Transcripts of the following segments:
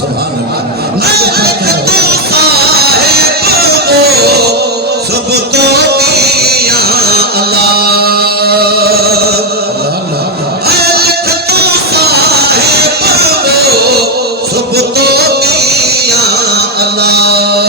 सुभान अल्लाह सब तो मियां अल्लाह सब तो मियां अल्लाह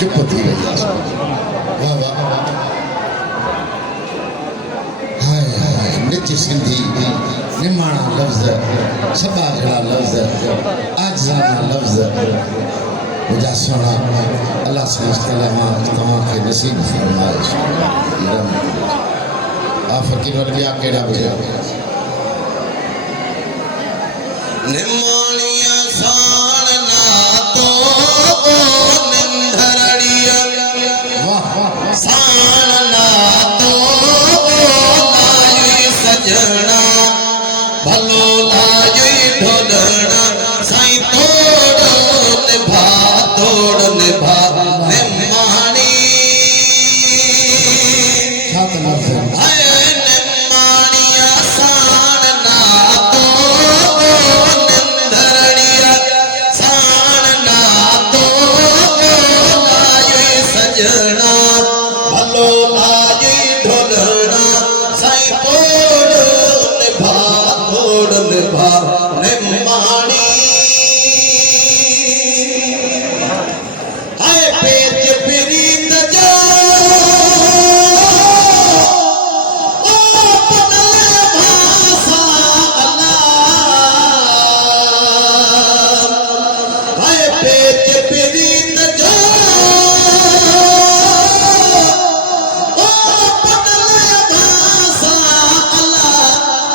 चुप थी वही वाह वाह हाय हाय निच सिंधी निमाणा लफ्ज़ सबा जड़ा लफ्ज़ आज़ाना लफ्ज़ मुझा सोना अल्लाह सुब्हानहू तमाम के नसीब फरमाए आ फकीर वलिया केड़ा बुझा निमाणिया साण ना तो साणना तो लाई सजना भलो लाई ढोलना साईं तोड़ निभा निमाणी निमाणिया साणना तो निंदड़िया साणना तो लाई सजना भलो लाजी ढोलना साईं तोड़ निभा निमाणी आए पेच फिरी त जा ओ पनल भाषा अल्लाह आए पेच फिरी त जा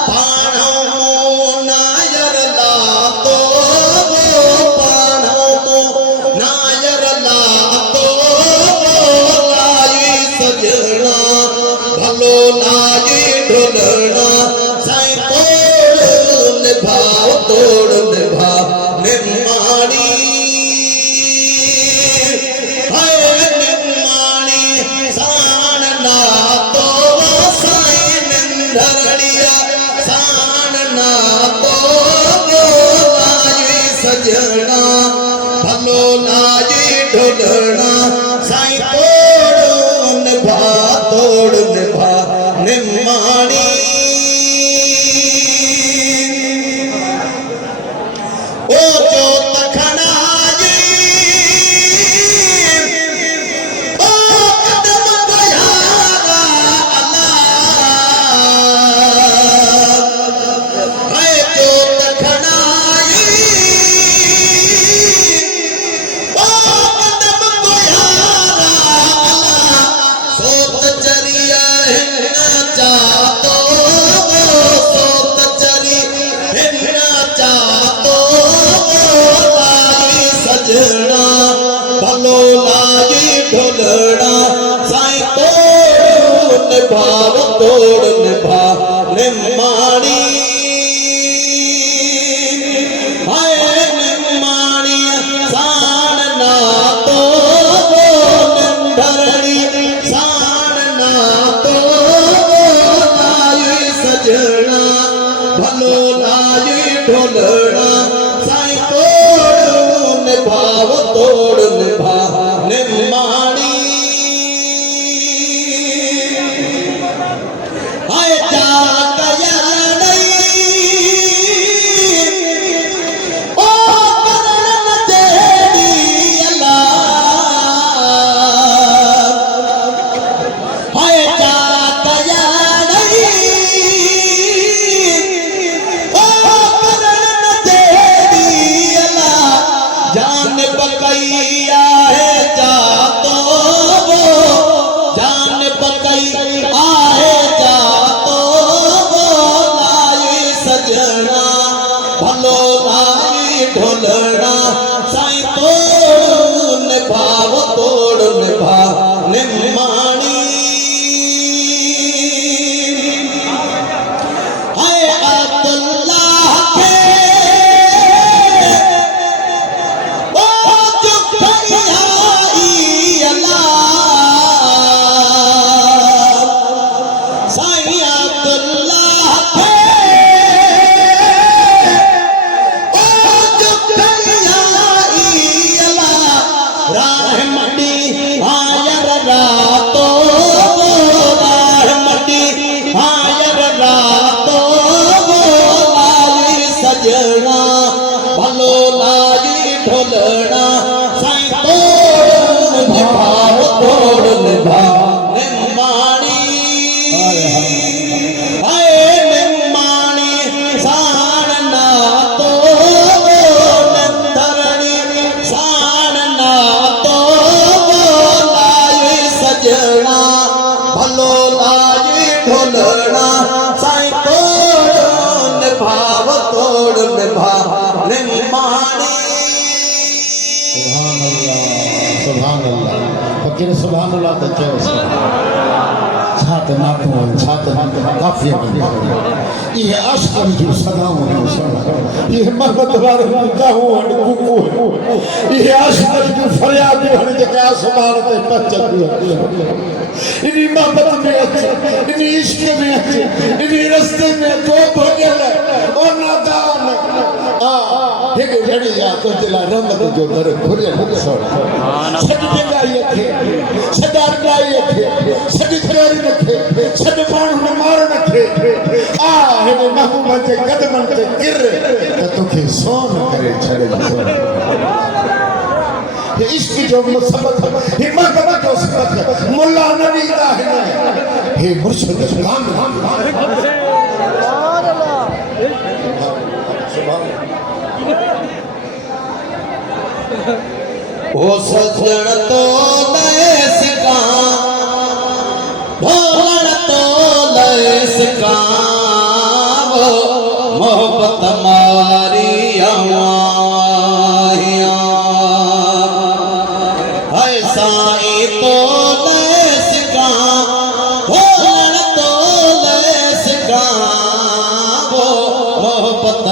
पाणो नायर भाव तोड़ निभा निमाणी हाय निमाणी सान ना तो साईं निंदड़िया सान ना तो लाजी सजना भलो लाजी ढोलना साईं तोड़ निभा निमाणी ओ जो तखनाजी ओ कदम गुजारा अल्लाह है जो तखनाजी ओ कदम गुजारा अल्लाह सोत चरिया है चातो सोत चरी है चातो सजना भलो लाजी ढोलना साईं तोड़ निभा निमाणी हाय निमाणी सान ना तो निंदड़ी सान ना तो लाई सजना भलो लाजी ढोलना साईं तोड़ निभा निमाणी हाय जा कया ओ करण तेरी अल्लाह हाय जा कया ओ करण तेरी अल्लाह जान बकैया है जातो वो जान बकैया है जातो वो लाई सजना भलो लाई ढोलना साईं तोड़ निभा निमाणी हाय अब्दुल्लाह के ओ जो कहियाई अल्लाह साईं अब्दुल्लाह के ओ जो कहियाई अल्लाह रहमती हायर रातो रहमती हायर रातो लाली सजना भलो लाली ढोलना साईं तोड़ निभा निमाणी हाय निमाणी सान ना तो नंदरणी सान ना तो लाई सजना भलो लाई ढोलना साईं तोड़ निभा निमाणी सुभान अल्लाह फकीर सुभान अल्लाह तो चयो छात नाथो छात काफी ये आशिकन जो सदाऊं ये मोहब्बत वाले गाहू कुकू ये आशिकन जो फरियाद है जे का सुभान ते पचती इनी मोहब्बत में अच्छे इनी इश्क में अच्छे इनी रास्ते में तो भगल और नादान एक घड़ी जा तो दिला रहमत जो दर खुले सो सद जगाई थे सदार गाई थे सद खरी रखे सद मानू ने मार नखे आ हे महबूब जे कदमन ते गिर त तोखे सोन करे छड़े सोन ये इश्क जो मुसब्बत ये महबूब जो सबत मुल्ला नबी दा है हे मुर्शिद सुभान अल्लाह सुभान ओ सजन तो लैस का भोगण तो लैस का वो मोहब्बत मारी है साईं तो लैस का भोगण तो लैस का वो मोहब्बत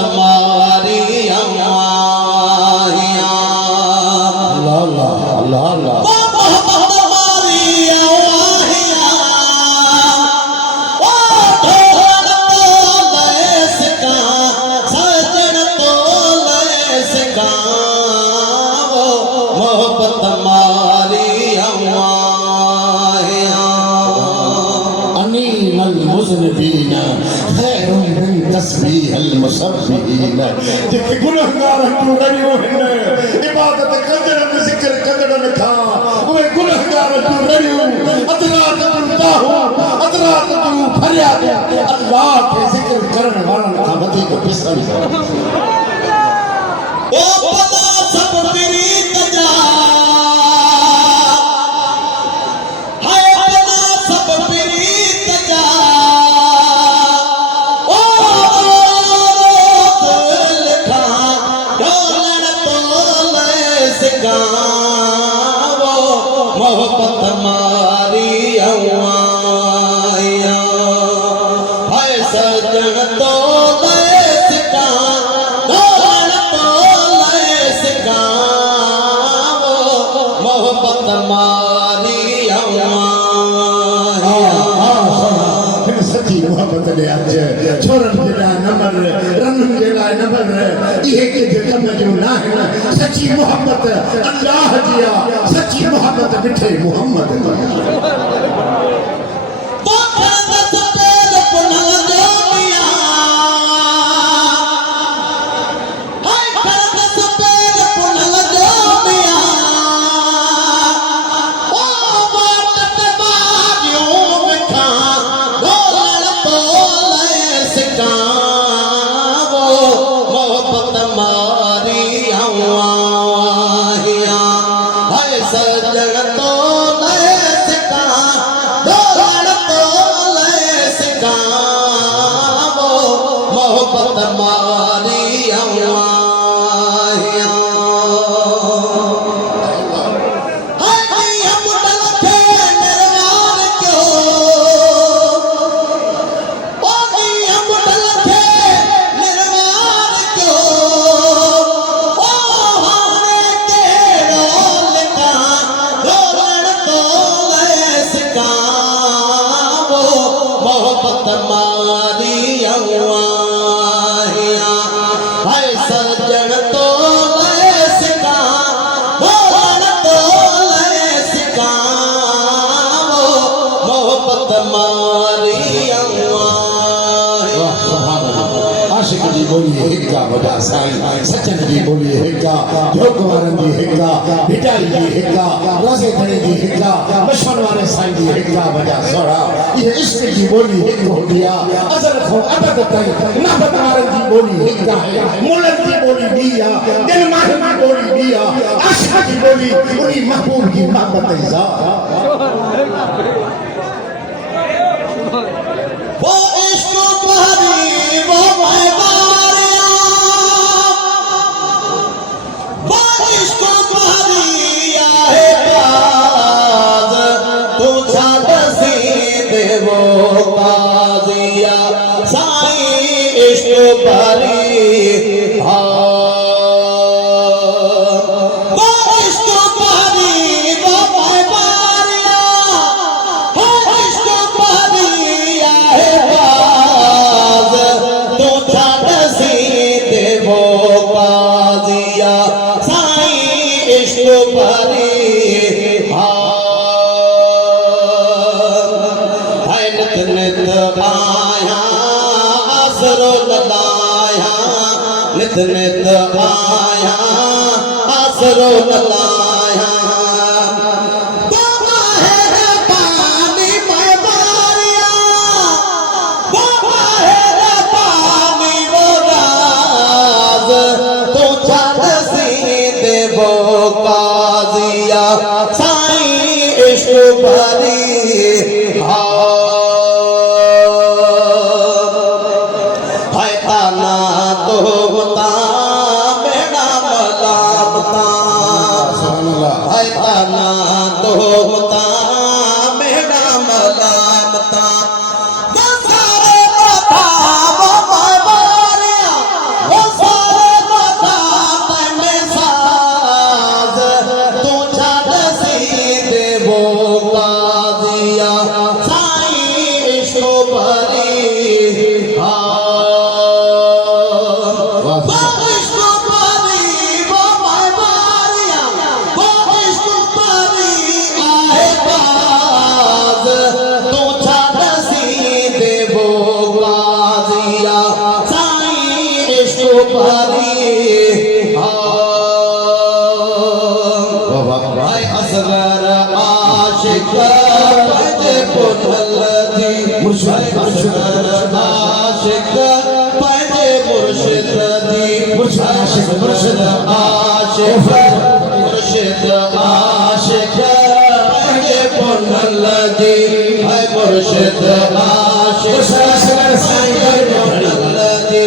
फकीर जेके गुनहगार तू रड़ियो हिन इबादत कंदड़न ज़िक्र कंदड़न खां उहे गुनहगार तू रड़ियो अदरात तू ताहू अदरात तू फरियाद अल्लाह के ज़िक्र करण वारन खां वधीक पिसंद ओ भला सब प्रीत जा हाय भला सब प्रीत जा ओ दिल खा डोलण तोले सिगावो मोहब्बत मारी आया हाय सजन तोले सिगा मोहब्बत मारी सच्ची मोहब्बत दे अज छोरन जेड़ा नंबर रंगन जेड़ा नंबर ये के कम जो ना है सच्ची मोहब्बत अल्लाह जिया सच्ची मोहब्बत मिठे मोहम्मद तो करत पेल पुनल जोगिया हाय करत पेल पुनल जोगिया ओ बात ते बागियों मिठा डोलण तोले सिगावो मोहब्बत मारी आया हाय सजन तोले सिगा डोलण तोले सिगावो मोहब्बत मारी आया मोहब्बत मारी हाय सजन तोले सिगा डोलण तोले सिगावो मोहब्बत मारी आशिक जी बोलिए हिक्का बजा साईं सचन जी बोलिए हिक्का जोगवारन जी हिक्का भिटाई जी हिक्का रोज़े खड़े जी हिक्का बशमन वाले साईं जी हिक्का बजा सोड़ा ये इश्क की बोली हिक हो गया अजल खो अबद तक ना बतवारन जी बोली हिक्का है मुल्क की बोली दिया दिल माह की बोली दिया आशा की बोली उन्हीं महबूब की मोहब्बत इज़ा वो इश्क भरी वो मैदारिया वो इश्क भरी आहे बाज तू छाट सी देवो काजिया साईं इश्क भरी वो इश्क भरी वो मैदारिया हो इश्क भरी आहे बाज तू छाट सी देवो काजिया साईं इश्क भरी हाय नित नित आया आसरो ललाया नित नित आया आसरो ललाया साईं इश्क भरी हाय ताना तो मता मेरा मलामता हाय ताना तो मता मेरा मलामता वो सारे मता वो बारिया वो सारे मता तने साज तू छाड़ सी देवो काजिया साईं इश्क भरी वाली भाई असगर आशिक पंजे पुनलदी असगर आशिक पंजे मुर्शिद दी आशिक मुर्शिद आशिक मुर्शिद आशिक पंजे पुनलदी है मुर्शिद आशिक पुनलदी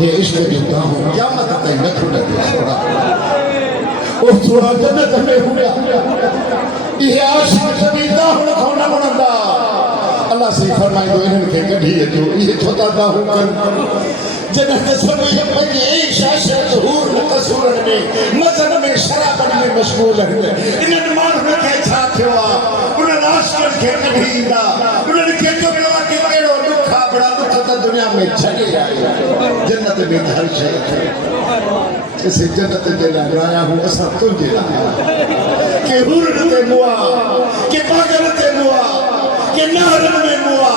ये इश्क देता हूँ क्या मत कहीं न खुला दे छोड़ा ओ छोड़ा जन्नत में हुआ ये आशिक देता हूँ खोना बनंदा अल्लाह से फरमाए दो इन्हन के गढ़ी है जो ये छोटा दा हूँ कर जन्नत सभी पंजे शाशत हूर कसूरन में मजन में शराबन में मशगूल है इन्हन मानव के छा थिया उन्हन आशिक के गढ़ी दा उन्हन के जो बिला के केड़ो दुखा बड़ा दुख त दुनिया में छड़े आई जन्नत में हर शय इसे जन्नत जे लाइ आया हूं असा तुझे लाइ के हूर ते मुआ के पागल ते मुआ के नारन में मुआ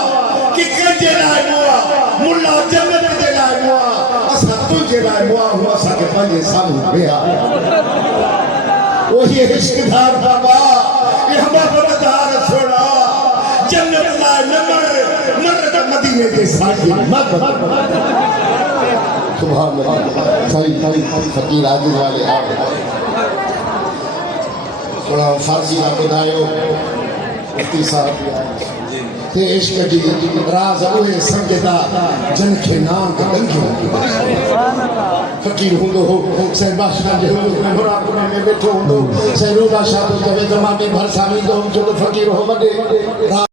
के कंजे लाइ मुआ मुल्ला जन्नत जे लाइ मुआ असा तुझे लाइ मुआ हूं असा के पंजे सामू बेहा वही इश्क धार बाबा ये हमारा वफादार छोड़ा जन्नत लाइ नमर मरद मदीने के साथी मत सुभान अल्लाह सही फकीर आदिल वाले आप थोड़ा फारसी का बुधायो मुफ्ती साहब ते इश्क जी राज ओए समझदा जन के नाम के डंगे फकीर हुंदो हो से बादशाह जे हुंदो घोड़ा पुणे में बैठो हुंदो से रूबा शाह तो जवे जमाने भरसावी दो जो फकीर हो वडे